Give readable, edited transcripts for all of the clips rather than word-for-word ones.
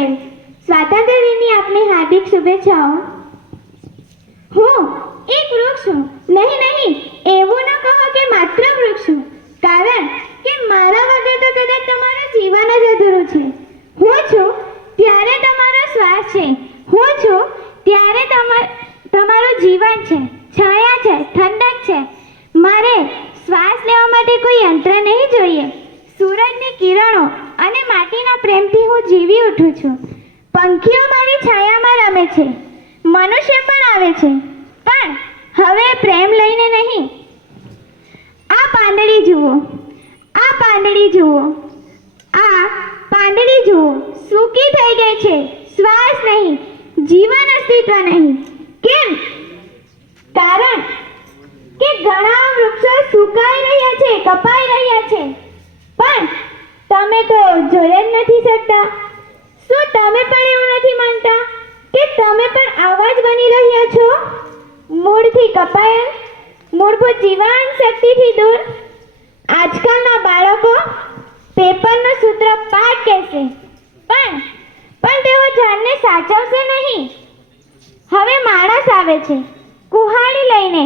પટેલ, સ્વાતંત્ર્ય દિનની આપને હાર્દિક શુભેચ્છાઓ. હું એક વૃક્ષ છું. નહીં, એવું ન કહો કે માત્ર વૃક્ષ છું, કારણ કે મારા વગર તો કદાચ તમારું જીવન જ અધૂરું છે. હું છું ત્યારે તમારો શ્વાસ છે. હું છું ત્યારે તમારું જીવન છે, છાયા છે, ઠંડક છે. મારે શ્વાસ લેવા માટે કોઈ યંત્ર નહીં જોઈએ. સૂરજની કિરણો અને માટીના પ્રેમથી હું જીવી ઉઠું છું. પંખીઓ મારી છાયામાં રમે છે, મનુષ્ય પણ આવે છે, પણ હવે પ્રેમ લઈને નહીં. આ પાંદડી જુઓ, આ પાંદડી જુઓ, આ પાંદડી જુઓ, સૂકી થઈ ગઈ છે. શ્વાસ નહીં, જીવન અસ્તિત્વ નહીં. કેમ? કારણ કે ઘણા વૃક્ષો સુકાઈ રહ્યા છે, કપાઈ રહ્યા છે, પણ તમે તો જોઈ જ નથી શકતા. શું તમે પણ એવું નથી માનતા કે તમે પણ આવા જ બની રહ્યા છો? મૂળથી કપાયેલ, મૂળભૂત જીવન શક્તિથી દૂર. આજકાલના બાળકો પેપરનું સૂત્ર પાઠ કહેશે, પણ તેઓ ઝાડને સાચવશે નહીં. હવે માણસ આવે છે, કુહાડી લઈને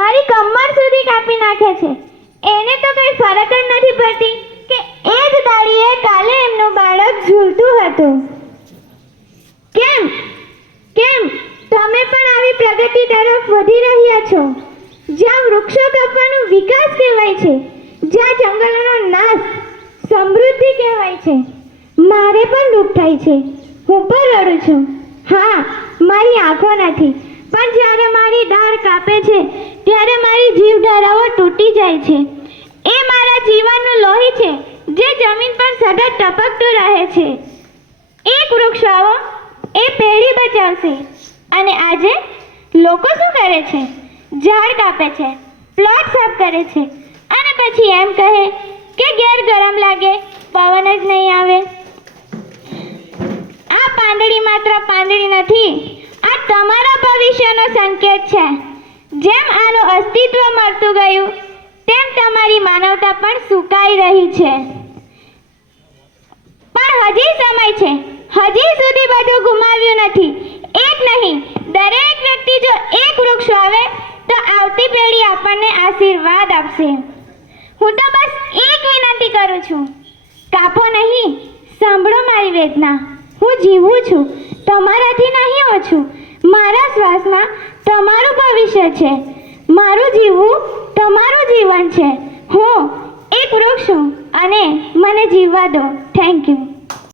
મારી કમર સુધી કાપી નાખે છે. એને તો કંઈ ફરક જ નથી પડતી કે એ જ દાડીએ કાલે એમનું બાળક ઝૂલતું હતું. કેમ તમે પણ આવી પ્રગતિ તરફ વધી રહ્યા છો, જ્યાં વૃક્ષો કાપવાનો વિકાસ કહેવાય છે, જ્યાં જંગલોનો નાશ સમૃદ્ધિ કહેવાય છે? મારે પણ દુઃખ થાય છે, હું પણ રડું છું. હા, મારી આંખો નથી, પણ જ્યારે મારી ડાળ કાપે છે ત્યારે મારી જીવધારાઓ તૂટી જાય છે. એ મારા જીવનનું લોહી છે જે જમીન પર સતત ટપકતું રહે છે. એક વૃક્ષ વાવો, એ પેઢી બચાવશે. અને આજે લોકો શું કરે છે? ઝાડ કાપે છે, પ્લોટ સાફ કરે છે, અને પછી એમ કહે કે ઘેર ગરમ લાગે, પવન જ નહીં આવે. આ પાંદડી માત્ર પાંદડી નથી, આ તમારા ભવિષ્યનો સંકેત છે. જેમ આનું અસ્તિત્વ મળતું ગયું, તેમ તમારી માનવતા પણ સુકાઈ રહી છે. પણ હજી સમય છે, હજી સુધી બધું ગુમાવ્યું નથી. એક નહીં, દરેક વ્યક્તિ જો એક વૃક્ષ વાવે તો આવતી પેઢી આપણને આશીર્વાદ આપશે. હું તો બસ એક વિનંતી કરું છું, કાપો નહીં, સાંભળો મારી વેદના. હું જીવું છું, તમારાથી નહીં ઓછું. મારા શ્વાસમાં તમારું ભવિષ્ય છે, મારું જીવવું તમારું જીવન છે. હું એક વૃક્ષ છું અને મને જીવવા દો. Thank you.